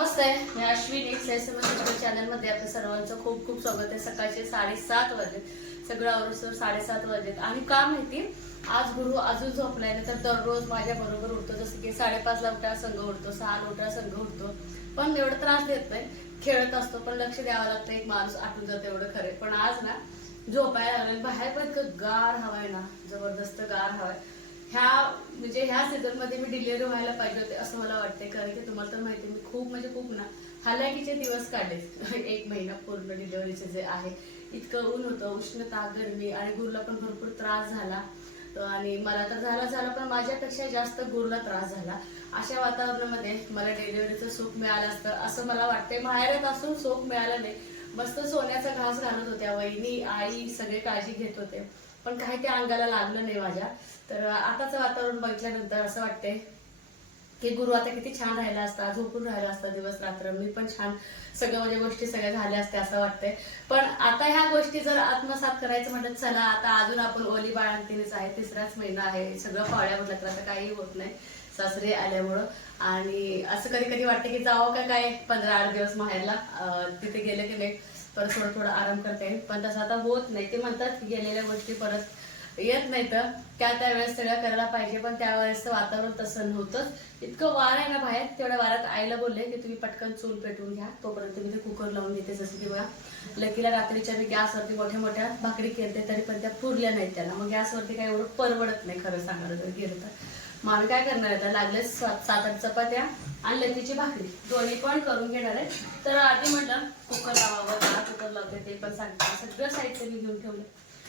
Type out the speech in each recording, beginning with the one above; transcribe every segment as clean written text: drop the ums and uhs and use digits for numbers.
नमस्ते, मी अश्विनी चॅनलमध्ये आपल्या सर्वांचं खूप खूप स्वागत आहे. सकाळचे 7:30 वाजले, सगळं आवरून 7:30 वाजलेत. आणि का माहिती, आज गुरु अजून झोपलाय नाही तर दररोज माझ्या बरोबर उठतो. जसं की 5:30ला उठा संघ उठतो, 6ला उठा संघ उठतो, पण एवढं त्रास देत नाही. खेळत असतो पण लक्ष द्यावं लागतं. एक माणूस आठवून जातो एवढं खरं. पण आज ना झोपायला लागलं. बाहेर पण इतकं गार हवाय ना, जबरदस्त गार हवाय. ह्या सीझन मध्ये मी डिलिव्हरी व्हायला पाहिजे होते असं मला वाटतंय. कारण की तुम्हाला तर माहिती, मी खूप ना हालाकीचे दिवस काढले. 1 महिना पूर्ण डिलिव्हरीचे जे आहे, इतकं ऊन होतं, उष्णता, गरमी, आणि गुरुला पण भरपूर त्रास झाला. आणि मला तर झाला पण माझ्यापेक्षा जास्त गुरुला त्रास झाला. अशा वातावरणामध्ये मला डिलिव्हरीचं सुख मिळालं असतं असं मला वाटतंय. माहेरात असून सुख मिळालं नाही. मस्त सोन्याचा घास घालत होत्या वहिनी, आई सगळे काळजी घेत होते, पण काही त्या अंगाला लागलं नाही माझ्या. तर आताच वातावरण बघितल्यानंतर असं वाटतंय की गुरु आता किती छान राहिला असता, झोपून राहिला असता दिवस रात्र. मी पण छान सगळ्या माझ्या गोष्टी सगळ्या झाल्या असत्या असं वाटतंय. पण आता ह्या गोष्टी जर आत्मसात करायचं म्हणतात, चला आता अजून आपण ओली बाळंतीणच आहे, 3राच महिना आहे, सगळं पावल्या म्हटलं तर आता काही होत नाही सासरे आल्यामुळं. आणि असं कधी कधी वाटतं की जावं का काय 15-8 दिवस माहेरला. तिथे गेले की नाही परत थोडं आराम करता येईल, पण तसं आता होत नाही. ते म्हणतात की गेलेल्या गोष्टी परत येत नाही, तर त्यावेळेस सगळं करायला पाहिजे. पण त्यावेळेस वातावरण तसं नव्हतं. इतकं वार आहे ना बाहेर. तेवढ्या वारात आईला बोलले की तुम्ही पटकन चूल पेटवून घ्या, तोपर्यंत मी ते कुकर लावून घेते. जसं की बघा, लकीला रात्रीच्या मी गॅसवरती मोठ्या भाकरी केलते, तरी पण त्या पुरल्या नाहीत त्याला. मग गॅसवरती काही एवढं परवडत नाही खरं सांगायला जर गेलं तर. मग आम्ही काय करणार आहे, लागले 7-8 चपात्या आणि लकीची भाकरी दोन्ही पण करून घेणार आहे. तर आधी म्हटलं कुकर लावावं, कुकर लावते ते पण सांगते. सगळं साहित्य मी घेऊन ठेवलं,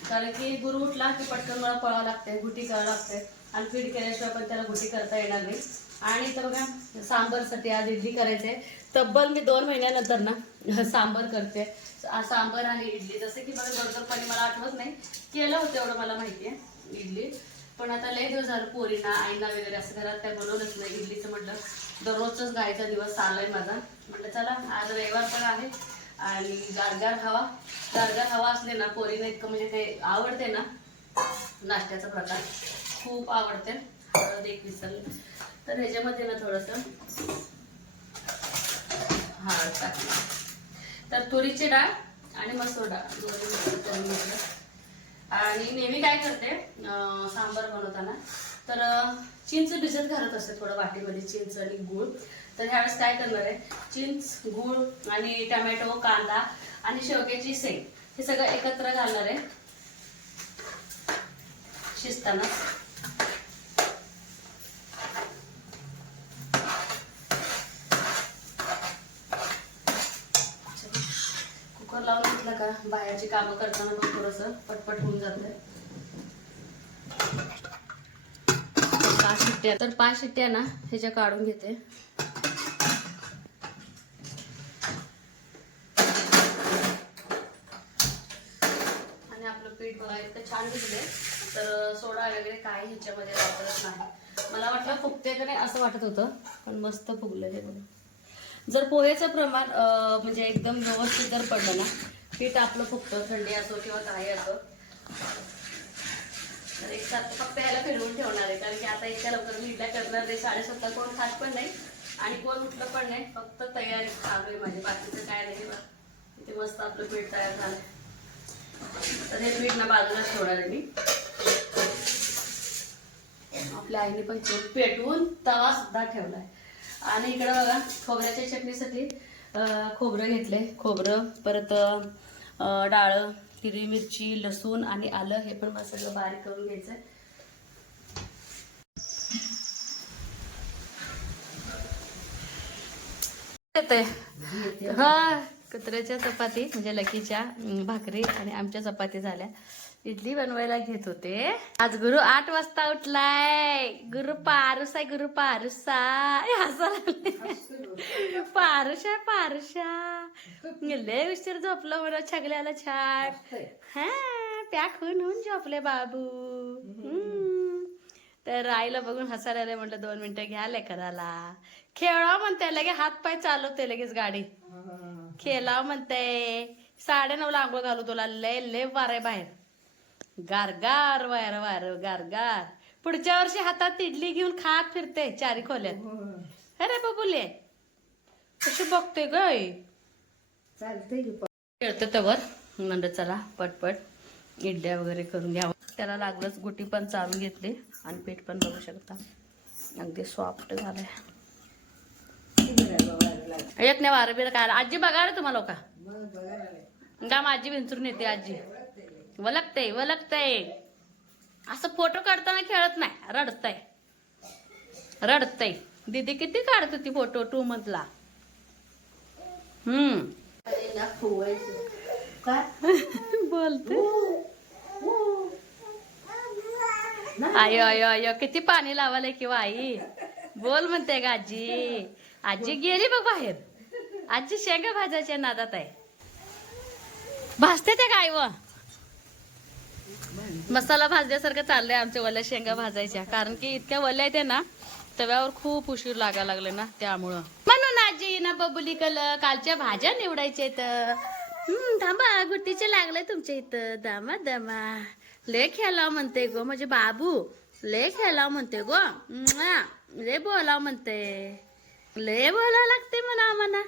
कारण की गुरु उठला की पटकन मला पळावं लागतंय, गुटी करावं लागते. आणि पीठ केल्याशिवाय पण त्याला गुटी करता येणार नाही. आणि इथं बघा, सांबरसाठी आज इडली करायचंय. तब्बल मी 2 महिन्यानंतर ना सांबर करते. सांबर आणि इडली. जसं की बघा, दरदरपणे मला आठवत नाही केलं होतं एवढं मला माहिती आहे इडली. पण आता लय दिवस झालं पोरींना आईना वगैरे असं घरात काय बनवलंच नाही. इडलीचं म्हटलं दररोजच गायचा दिवस चाललाय माझा. म्हटलं चला आज रविवार पण आहे आणि गारगार हवा असले ना, पोरीला इतकं म्हणजे ते आवडते ना नाश्त्याचा प्रकार, खूप आवडते. हळद एक विसरले, तर ह्याच्यामध्ये ना थोडंसं हळद टाकली. तर तुरीची डाळ आणि मसूर डाळ दोन्ही मिक्स करून घेतलं. आणि नेहमी काय करते सांबार बनवताना, तर चिंच भिजत घालत असते थोडं वाटीमध्ये, चिंच आणि गूळ. तर ह्यावेळेस काय करणार आहे, चिंच, गूळ आणि टमॅटो, कांदा आणि शेवग्याची शेंग हे सगळं एकत्र घालणार आहे शिजताना. कुकर लावून घेतलं का बाहेरची कामं करताना पण थोडंसं पटपट होऊन जातं. 5 शिट्ट्या, तर 5 शिट्ट्या ना ह्याच्या काढून घेते. आणि आपलं पीठ बघा इतकं छान भिजलंय, तर सोडा वगैरे काही ह्याच्यामध्ये वापरत नाही. मला वाटलं फुगते का नाही असं वाटत होतं, पण मस्त फुगलं हे बघा. जर पोहेचं प्रमाण म्हणजे एकदम व्यवस्थित जर पडलं ना, पीठ आपलं फुगतं, थंडी असो किंवा काही असो. तर एक साथ फक्त ह्याला फिरवून ठेवणार आहे, कारण की आता इतक्या लवकर मी इडल्या करणार नाही. 7:30 कोण खात पण नाही आणि कोण उठलं पण नाही. फक्त तयारी चालू आहे माझी, बाकीचं काय नाही. इथे मस्त आपलं पीठ तयार झालंय. तर हे पीठ ना बाजूला ठेवणार आहे मी. आपल्या आईने पण पेटवून तवा सुद्धा ठेवलाय. आणि इकडे बघा, खोबऱ्याच्या चटणीसाठी खोबरं घेतले. खोबरं, परत डाळ, हिरवी मिरची, लसूण आणि आलं हे पण मला सगळं बारीक करून घ्यायचंय. हा, कुत्र्याच्या चपाती म्हणजे लकीच्या भाकरी आणि आमच्या चपाती झाल्या. इडली बनवायला घेत होते. आज गुरु 8 वाजता उठलाय. गुरु पारुस आहे, गुरु पारुसा. पारुषा लय उशीर झोपलं म्हणा, छगल्याला छान. हा, पॅक होऊन झोपले बाबू. तर आईला बघून हसायला आले. म्हटलं 2 मिनिटं घ्या लेकराला. खेळाव म्हणते, लगे हात पाय चालवते लगेच गाडी. खेळाव म्हणते. 9:30ला आंघोळ घालू तुला. लय लय वार आहे बाहेर, गारगार वार वार गारगार. पुढच्या वर्षी हातात इडली घेऊन खात फिरते 4 खोल्यात. अरे बबुले, कशी बघते गाय चालतंय की खेळतं तवर म्हणलं चला पटपट इडल्या वगैरे करून घ्यावं. त्याला लागलंच गुटी पण चालून घेतली आणि पीठ पण बघू शकता अगदी सॉफ्ट झालंय. येत नाही वारं बिरं काय आजी बघा रे तुम्हाला का गाम आजी विंचरून येते आजी वलगतय असं फोटो काढताना खेळत नाही रडतय दीदी किती काढत होती फोटो 2 मधला. बोलते आयो आयो आयो किती पाणी लावायला किंवा आई बोल म्हणते का आजी. आजी गेली बघ बाहेर. आजी शेंगा भाजायच्या नादात आहे. भाजते त्या काय व मसाला भाजल्यासारखं चाललंय आमच्या वल्या शेंगा भाजायच्या. कारण की इतक्या वल्या आहेत ना तव्यावर खूप उशीर लागायला लागले ना त्यामुळं. म्हणून आजी ना बबुली कालच्या भाज्या निवडायच्या इथं. थांबा गुट्टीचे लागलंय तुमच्या इथं. दमा लय खेळाव म्हणते गो म्हणजे बाबू लय खेळाव म्हणते गो. लय बोलाव म्हणते लय बोलावं लागते म्हणा.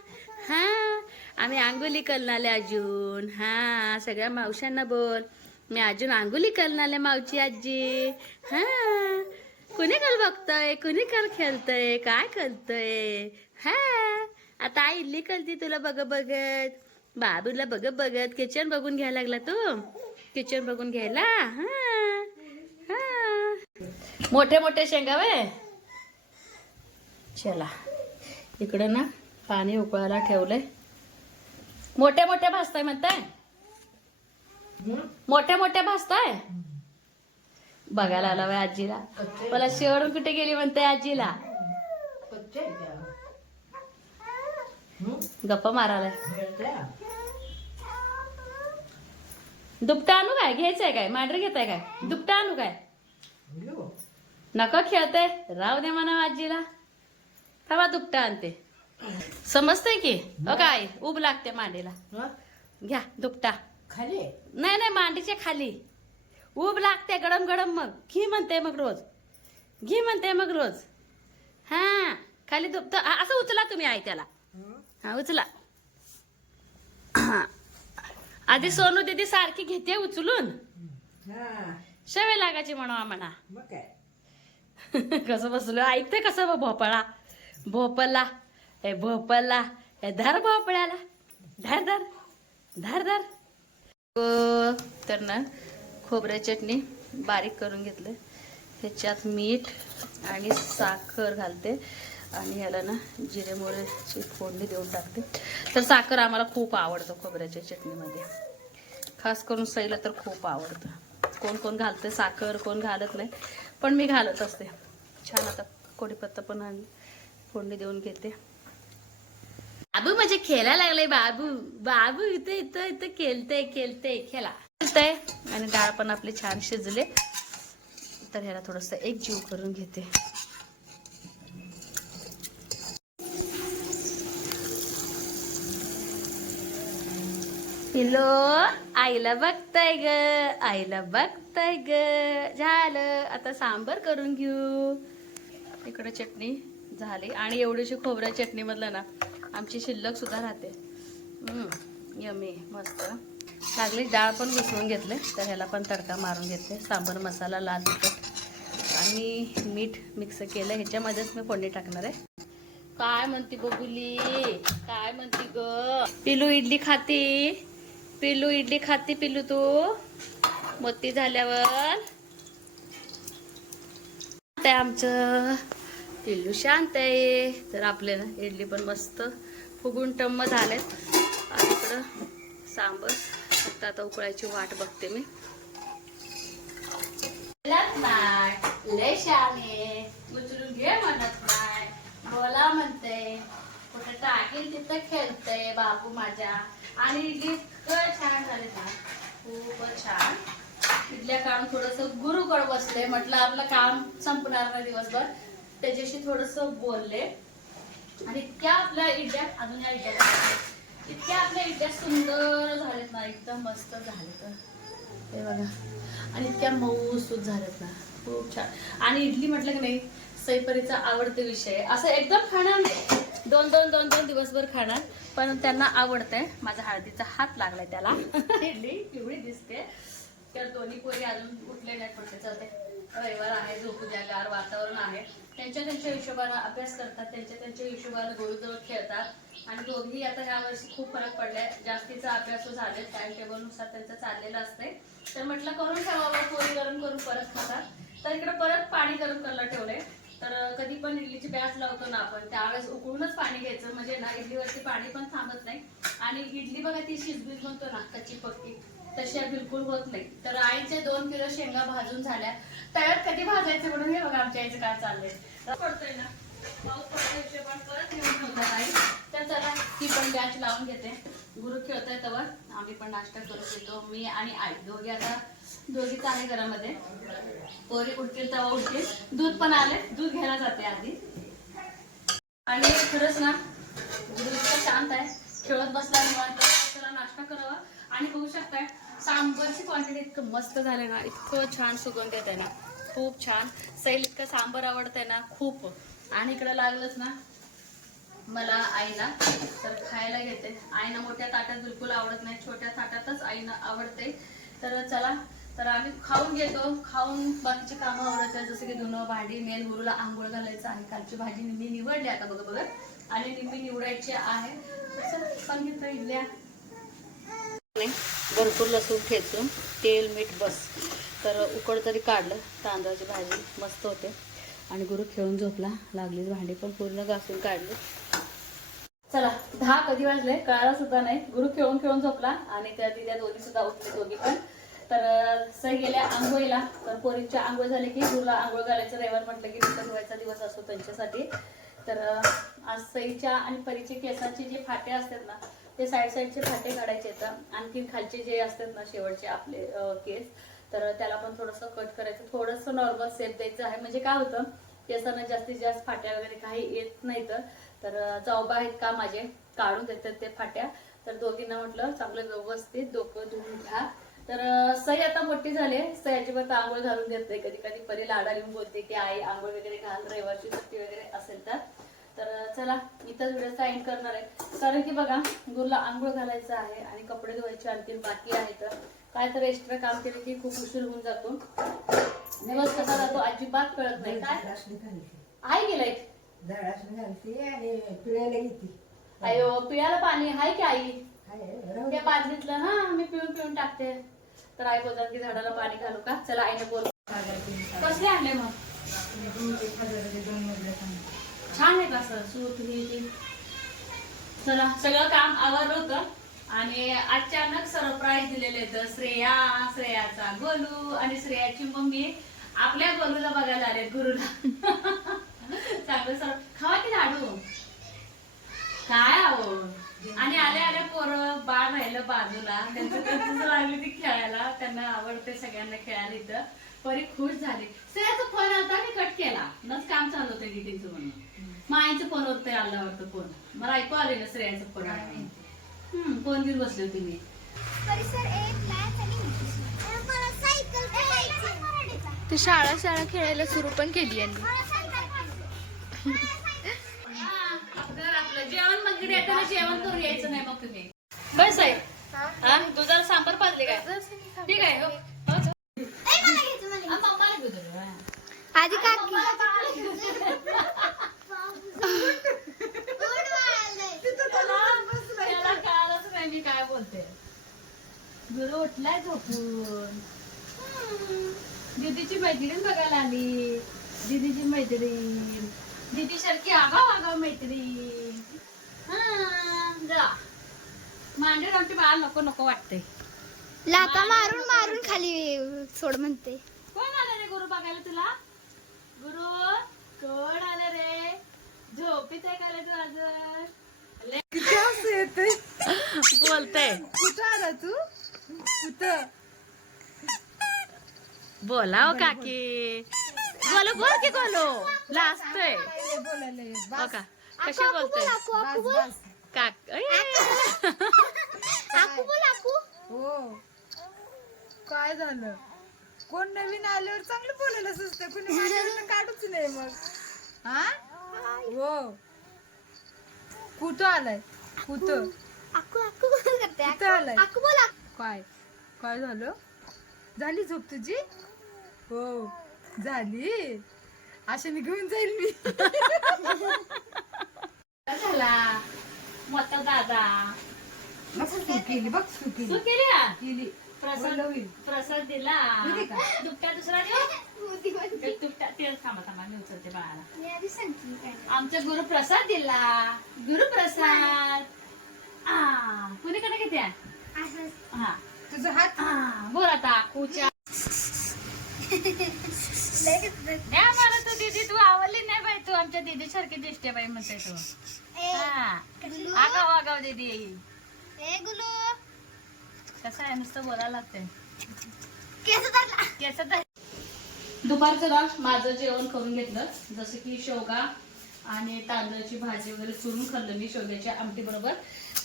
हा आम्ही अंगुली करणारे अजून. हा सगळ्या मावशांना बोल मी अजून अंगुली करणारे मावची आजी. हा कुणी काल बघतय कुणी काल खेळतय काय करतय. हा आता आई इल्ली करते तुला बघत बाबूला बघत किचन बघून घ्यायला लागला तू. किचन बघून घ्यायला. मोठे मोठे शेंगा वे चला इकडे ना पाणी उकळायला ठेवलंय. मोठे मोठे भाजताय म्हणताय मोठे भाजताय बघायला आला बाई आजीला. मला शेवडून कुठे गेली म्हणते आजीला. गप्पा मारायला दुपटा आणू काय घ्यायचंय काय मांडर घेताय काय दुपटा आणू काय नका खेळते राहू दे म्हणा आजीला. थांबा दुपटा आणते. समजतंय की काय उब लागते मांडीला. घ्या दुपटा खाली नाही मांडीच्या खाली उब लागते गडम मग घी म्हणते मग रोज. हा खाली दुपटा असं उचला तुम्ही आई त्याला. हा उचला. आधी सोनू दीदी सारखी घेते उचलून सवय लागायची म्हणा. कसं बसलो ऐकते कसं भोपळा हे धर भोपळ्याला धर तर ना खोबऱ्या चटणी बारीक करून घेतलं. ह्याच्यात मीठ आणि साखर घालते आणि ह्याला ना जिरे मोहरीची फोडणी देऊन टाकते. तर साखर आम्हाला खूप आवडतं खोबऱ्याच्या चटणीमध्ये. खास करून सईला तर खूप आवडतं. कोण घालते साखर कोण घालत नाही पण मी घालत असते. छान आता कढीपत्ता पण आणली फोडणी देऊन घेते. बाबू म्हणजे खेळायला लागले बाबू इथं खेळतय आणि डाळ पण आपली छान शिजले. तर ह्याला थोडस एक जीव करून घेते. पिलो आईला बघताय ग झालं. आता सांबर करून घेऊ. इकडे चटणी झाली आणि एवढीशी खोबऱ्या चटणी मधलं ना आमची शिल्लक सुद्धा राहते. यमी मस्त लागली. डाळ पण घुसवून घेतले तर ह्याला पण तडका मारून घेते. सांबर मसाला लाल तिखट आणि मीठ मिक्स केलं. ह्याच्यामध्येच मी फोडणी टाकणार आहे. काय म्हणती बबुली काय म्हणती ग. पिलू इडली खाती पिलू तू मोठी झाल्यावर. ते आमचं पिल्लू शांत आहे. तर आपले ना इडली पण मस्त फुगून टम्म झालेत. आणि इकडं सांबर फक्त आता उकळायची वाट बघते मी. लय शाने उचलून घे म्हणत नाही बोला म्हणते. कुठे टाकेल तिथं खेळतय बाबू माझ्या. आणि इडली छान झाली ना खूपच छान. इडल्या काढून थोडस गुरुकड बसले. म्हटलं आपलं काम संपणार नाही दिवसभर त्याच्याशी थोडस बोलले. आणि इतक्या आपल्या इडल्या अजून या इडल्या सुंदर झालेत ना एकदम मस्त झाले. हे बघा आणि इतक्या मऊसूत झालेत ना खूप छान. आणि इडली म्हटलं की नाही सईपरीचा आवडते विषय. असं एकदम खाणार नाही दोन दोन दोन दोन दिवसभर खाणार, पण त्यांना आवडतंय. माझा हळदीचा हात लागलाय त्याला. इडली पिवळी दिसते. तर दोन्ही पोरी अजून उठले नाहीत, पण चालते. रविवार आहे, झोपू द्या, गार वातावरण आहे. त्यांच्या हिशोबाने अभ्यास करतात, त्यांच्या हिशोबाने गोळूजवळ खेळतात. आणि दोघी आता ह्या वर्षी खूप फरक पडलाय. जास्तीचा अभ्यास झाले, टाइम टेबलनुसार त्यांचं चाललेलं असतंय. तर म्हटलं करून ठेवावं, पोळी गरम करून परत खातात. तर इकडे परत पाणी गरम करायला ठेवलंय. तर कधी पण इडलीची बॅच लावतो ना आपण, त्यावेळेस उकळूनच पाणी घ्यायचं, म्हणजे ना इडलीवरती पाणी पण थांबत नाही. आणि इडली बघा ती शिजबीज म्हणतो ना, कच्ची पक्की, तशा बिलकुल होत नाही. तर आईचे 2 किलो शेंगा भाजून झाल्या. तयार कधी भाजायचे म्हणून हे बघा आमच्या आईचं काय चाललंय. पडतोय ना, पाऊस पडतोय हिशोबाने परत घेऊन ठेवतात आई. तर चला ती पण बॅच लावून घेते. गुरु खेळतोय तवर आम्ही पण नाश्ता करून घेतो. मी आणि आई दोघी आता दोघीच आहे घरामध्ये. पोरी उठतील तेव्हा उठतील. दूध पण आले, दूध घ्यायला जाते आधी. आणि खरंच ना गुरु इतकं शांत आहे, खेळत बसला निवांत. चला नाश्ता करावा. आणि बघू शकताय सांबरची क्वांटिटी इतकं मस्त झालंय ना, इतकं छान सुगंध येत आहे ना, खूप छान. सैल इतकं सांबर आवडतंय ना खूप. आणि इकडे लागलंच ना मला आईला, तर खायला घेते. आईना मोठ्या ताटात बिलकुल आवडत नाही, छोट्या ताटातच आईना आवडते. तर चला, तर आम्ही खाऊन घेतो. खाऊन बाकीची कामं आवडतात, जसं की धुणं भांडी. मेन गुरुला आंघोळ घालायचं आहे. कालची भाजी निम्मी निवडली आता बघत बघत, आणि निम्मी निवडायची आहे. पण घेतो इडल्या, भरपूर लसूण ठेचून, तेल मीठ बस. तर उकड तरी काढलं. तांदळाची भाजी मस्त होते. आणि गुरु खेळून झोपला. लागलीच भांडी पण पूर्ण घासून काढली. चला 10 कधी वाजले कळायला सुद्धा नाही. गुरु खेळून खेळून झोपला. आणि त्या दोघी सुद्धा उठले, दोघी पण. तर सई गेल्या आंघोळीला. तर पोरींच्या आंघोळ झाली की गुरुला आंघोळ घालायचं. रविवार म्हटलं की नूतन धुवायचा दिवस असतो त्यांच्यासाठी. तर आज सईच्या आणि परीचे केसाचे जे फाटे असतात ना, ते साईडचे फाटे काढायचे आहेत. आणखी खालचे जे असतात ना शेवटचे आपले केस, तर त्याला पण थोडंसं कट करायचं. थोडंसं नॉर्मल सेप द्यायचं आहे. म्हणजे काय होतं, केसांना जास्तीत जास्त फाट्या वगैरे काही येत नाही. तर जाऊबा आहेत का माझे, काढून देतात ते फाट्या. तर दोघींना म्हटलं चांगलं व्यवस्थित डोकं धुवून घ्या. तर सई आता मोठी झाली. सई अजिबात आंघोळ घालून घेत नाही. कधी कधी परी लाडा लिहून बोलते की आई आंघोळ वगैरे घाल, रविवारची सुट्टी वगैरे असेल तर. तर चला इथंच व्हिडिओचा एंड करणार आहे. कारण की बघा गुरुला आंघोळ घालायचं आहे आणि कपडे धुवायचे आणखी बाकी आहेत. काय तर एक्स्ट्रा काम केलं की खूप उशीर होऊन जातो. दिवस कसा जातो अजिबात कळत नाही. काय आई गेलाय आणि पिळायला घेते. अयो पिळायला पाणी आहे की आई, त्या बादलीतलं ना मी पिळून पिळून टाकते. तर आई बोलतात की झाडाला पाणी घालू का. चला आईने बोल. कसले आणले मग, छान आहे कसं सूट ही. चला सगळं काम आवरलं होतं. आणि अचानक सरप्राईज दिलेले तर श्रेयाचा गोलू आणि श्रेयाची मम्मी आपल्या गोलूला बघायला आले गुरुला. चांगलं सर खावा की लाडू काय आहो. आणि आल्या पोरं बाळ राहिलं बाजूला, त्यांचं लागली ती खेळायला. त्यांना आवडते सगळ्यांना खेळायला इथं. परी खुश झाली. श्रेयाचा फोन आलता, मी कट केला. नच काम चालू होतं मीटिंगचं म्हणून. माईचं फोन होतं आला वाटतं फोन. मला ऐकू आले ना श्रेयाचं फोन आला. फोन घेऊन बसले होते मी. ती शाळा खेळायला सुरू पण केली यांनी. आपलं जेवण मग येताना जेवण करून यायचं नाही मग तुम्ही. बस आहे हा दुधाला सांबर पाजले काय. ठीक आहे हो. आधी काकी त्याला कळालंच नाही मी काय बोलते. गुरु उठलाय झोपून. दीदीची मैत्रीण बघायला आली. दीदीची मैत्रीण दीदी सारखी आगाव मैत्रीण. जा मांडीवर आमची बाळ नको नको वाटते. लाता मारून मारून खाली सोड म्हणते. कोण आलं रे गुरु बघायला तुला. गुरु कोण आलं रे. झोपीत आहे का तू अजून. बोलते कुठं आला तू, कुठं बोला हो काकी. बोलो बोल की बोलो लाजतोय बोलायला का. कशी बोलते काक. हो. काय झालं, कोण नवीन आल्यावर चांगलं बोलायला सुचतं, कोणी माझ्याकडनं काढूच नाही मग. हा हो पुतो आलाय पुतो आकू आकू करते पुतो आलाय आकू बोला काय काय झालं झाली झोप तुझी हो झाली अशाने घेऊन जाईल मी झाला मोठा दादा तू केली बघ तू तू केली ना केली प्रसाद होईल. प्रसाद दिला दिली का? दुपटा दुसरा देऊ दुपटा ते थांबा मी उचलते बाळाला मी आधी सांगते काय आमच्या गुरुप्रसाद दिला गुरुप्रसाद कुणीकडे किती आहे असं हा तुझा हात बोल आता खूच्या द्या मला तू दीदी तू आवडली नाही बाई तू आमच्या दीदी सारखी दिसते बाई म्हणते तू आगाव आगाव दीदी ए गुलू कसं आहे नुसतं बोलायला लागतंय केस धरला याचं तर दुपारचं ना माझं जेवण करून घेतलं जसं की शेवगा आणि तांदळाची भाजी वगैरे चुरून खाल्लं मी शेवग्याच्या आमटी बरोबर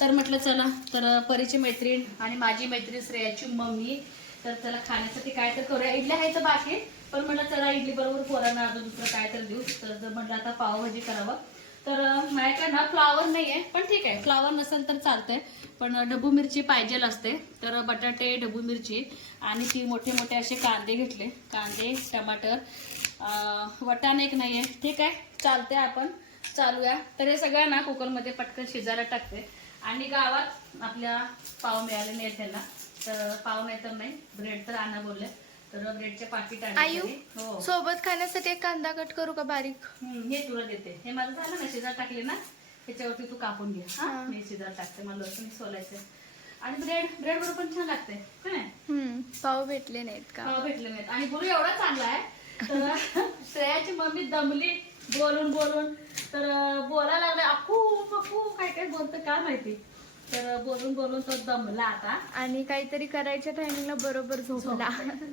तर म्हटलं चला तर परीची मैत्रीण आणि माझी मैत्रीण श्रेयाची मम्मी तर त्याला खाण्यासाठी काय तर करूया इडल्या आहे तर बाकी पण म्हटलं चला इडली बरोबर पोरांना अजून दुसरं काय तर देऊ तर म्हटलं आता पावभाजी करावं तर माझ्याकडे ना फ्लावर नाही आहे पण ठीक आहे फ्लावर नसेल तर चालतंय पण ढबू मिरची पाहिजेल असते तर बटाटे ढबू मिरची आणि ती मोठे मोठे असे कांदे घेतले कांदे टमाटर वटाण एक नाही आहे ठीक आहे चालते आपण चालूया तर हे सगळं ना कुकरमध्ये पटकन शिजायला टाकते आणि गावात आपल्या पाव मिळाले नाही त्यांना तर पाव नाही तर नाही ब्रेड तर आणा बोलले तर ब्रेडचे पाकिट आयु आणले हो सोबत खाण्यासाठी एक कांदा कट करू का बारीक हे तुला देते हे माझं झालं ना शिजायला टाकले ना त्याच्यावरती तू कापून घे हा हा. मी शिजायला टाकते मला लसूण सोलायचं आणि ब्रेड बरोबर पण छान लागते का नाही पाव भेटले नाहीत का पाव भेटले नाहीत आणि गुरु एवढा चांगला आहे तर श्रेयाची मम्मी दमली बोलून बोलून तर बोलायला लागले अखू काय काय बोलतं काय माहिती तर बोलून बोलून तो दमला आता आणि काहीतरी करायच्या टायमिंगला बरोबर झोपला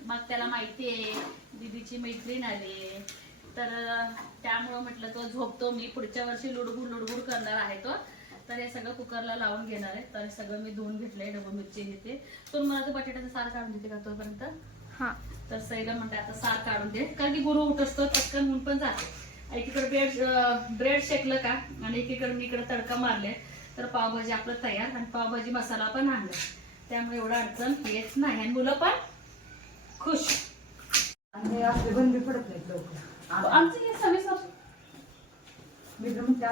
मग त्याला माहितीये दीदीची मैत्रीण आली तर त्यामुळं म्हटलं तो झोपतो मी पुढच्या वर्षी लुडबुड करणार आहे तो तर हे सगळं कुकरला लावून घेणार आहे तर हे सगळं मी धुवून घेतलंय ढबू मिरची घेते तर मला तो बटाट्याचा सार काढून देते का तोपर्यंत हा तर सैला म्हणते आता सार काढून दे कारण की गुरु उठ असतो पटकन ऊन पण जाते एकीकडे ब्रेड शेकलं का आणि एकीकडे मी इकडे तडका मारले तर पावभाजी आपलं तयार आणि पावभाजी मसाला पण आणला त्यामुळे एवढं अडचण येत नाही आणि मुलं पण खुश आणि असले बंदी पडत नाहीत लवकर आमचं हे 26 वर्ष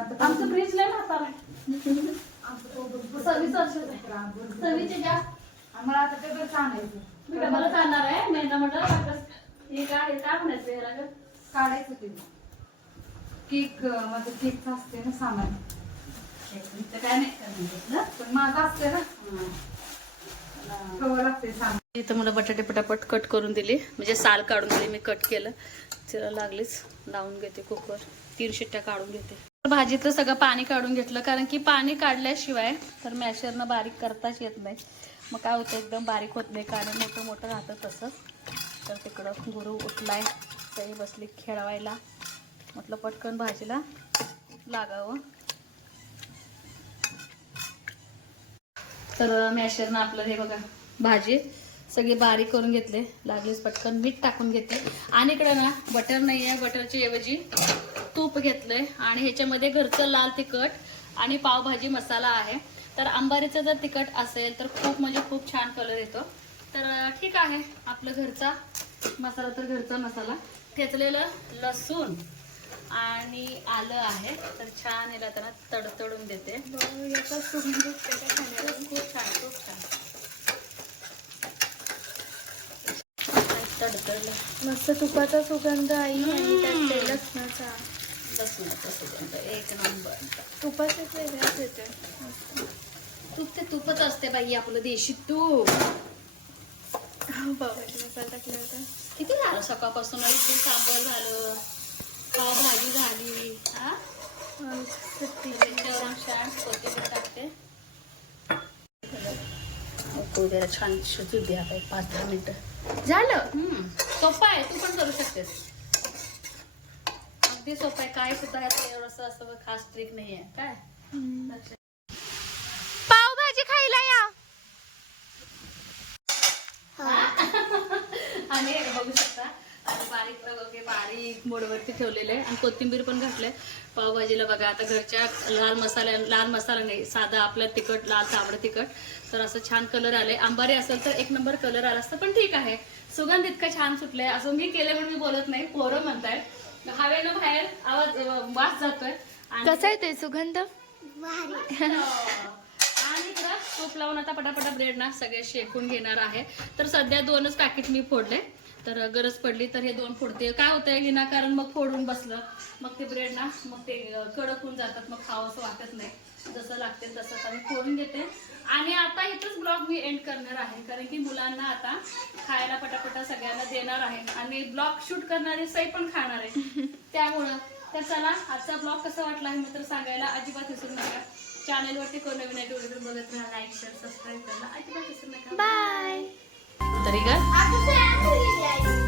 आमचं फ्रीज लय म्हातारा आहे 26 वर्षाचं 26 जास्त आम्हाला आता डबल आणायचं मी डबल जाणार आहे मी म्हटलं हे काय म्हणायचं ह्याला गं? काढायचं ते केक माझं केकचं असते ना सामान इथं काय नाही करणार ना पण माझं असते ना ठेवावं लागते सामान इथं मला बटाटे पटापट कट करून दिली म्हणजे साल काढून दिली मी कट केलं तिला लागलीच लावून घेते कुकर 3 शिट्ट्या काढून घेते भाजीतलं सगळं पाणी काढून घेतलं कारण की पाणी काढल्याशिवाय तर मॅशरनं बारीक करताच येत नाही मग काय होतं एकदम बारीक होत नाही कारण मोठं मोठं राहतं तसं तर तिकडं गुरु उठलाय तरी बसली खेळवायला म्हटलं पटकन भाजीला लागावं तर मॅशरनं आपलं हे बघा भाजी सगळी बारीक करून घेतले लागलीच पटकन मीठ टाकून घेते आणि इकडे ना बटर नाही आहे बटरच्या ऐवजी तूप घेतलंय आणि ह्याच्यामध्ये घरचं लाल तिखट आणि पावभाजी मसाला आहे तर अंबारीचं जर तिखट असेल तर खूप म्हणजे खूप छान कलर येतो तर ठीक आहे आपलं घरचा मसाला तर घरचा मसाला ठेचलेलं लसूण आणि आलं आहे तर छान याला त्यांना तडतडून देते खूप छान तडतडलं मस्त तुपाचा सुगंध आई आणि त्यात ते लसणाचा लसूणाचा सुगंध एक नंबर तुपाचाच वेगळाच येते तूप ते तूपच असते बाई आपलं देशी तूप पावभाजी मसाला टाकला होता किती झालं सकाळपासून इडली सांबर झालं पावभाजी झाली हा त्याच्यावर छान कोथिंबीर टाकते उद्याला छान शिजू द्या आता 5-10 मिनिटं झालं सोपं आहे तू पण करू शकतेस अगदी सोपं आहे काय सुद्धा एवढंसं असं खास ट्रिक नाही आहे काय पावभाजी खायला या आणि बघू शकता आणि बारीक वगैरे बारीक मोडवरती ठेवलेलं आहे आणि कोथिंबीर पण घातलंय. पावभाजीला बघा आता घरच्या लाल मसाला नाही, साधा आपलं तिखट, लाल तांबडं तिखट. तर असं छान कलर आले. आंबारी असेल तर एक नंबर कलर आला असतं, पण ठीक आहे. सुगंध इतका छान सुटलाय. असं मी केलं म्हणून मी बोलत नाही, पोरं म्हणतायत. हवेनं बाहेर आवाज वास जातोय. कसं आहे ते सुगंध? आणि इकडं तूप लावून आता पटापटा ब्रेड ना सगळे शेकून घेणार आहे. तर सध्या 2च पॅकेट मी फोडले. तर गरज पडली तर हे 2 फोडते. काय होतंय विनाकारण मग फोडून बसलं मग ते ब्रेड ना मग ते कडक होऊन जातात, मग खावं असं वाटत नाही. जसं लागते तसं मी फोडून घेते. आणि आता इथंच ब्लॉग मी एंड करणार आहे, कारण की मुलांना आता खायला पटापटा सगळ्यांना देणार आहे आणि ब्लॉग शूट करणारी सई पण खाणार आहे त्यामुळं. तर चला, आजचा ब्लॉग कसा वाटला हे मात्र सांगायला अजिबात विसरू नका. चॅनलवरती कोण नवीन आहे व्हिडिओ बघत राहा, लाईक शेअर सबस्क्राईब करायला अजिबात विसरू नका. बाय. तरी का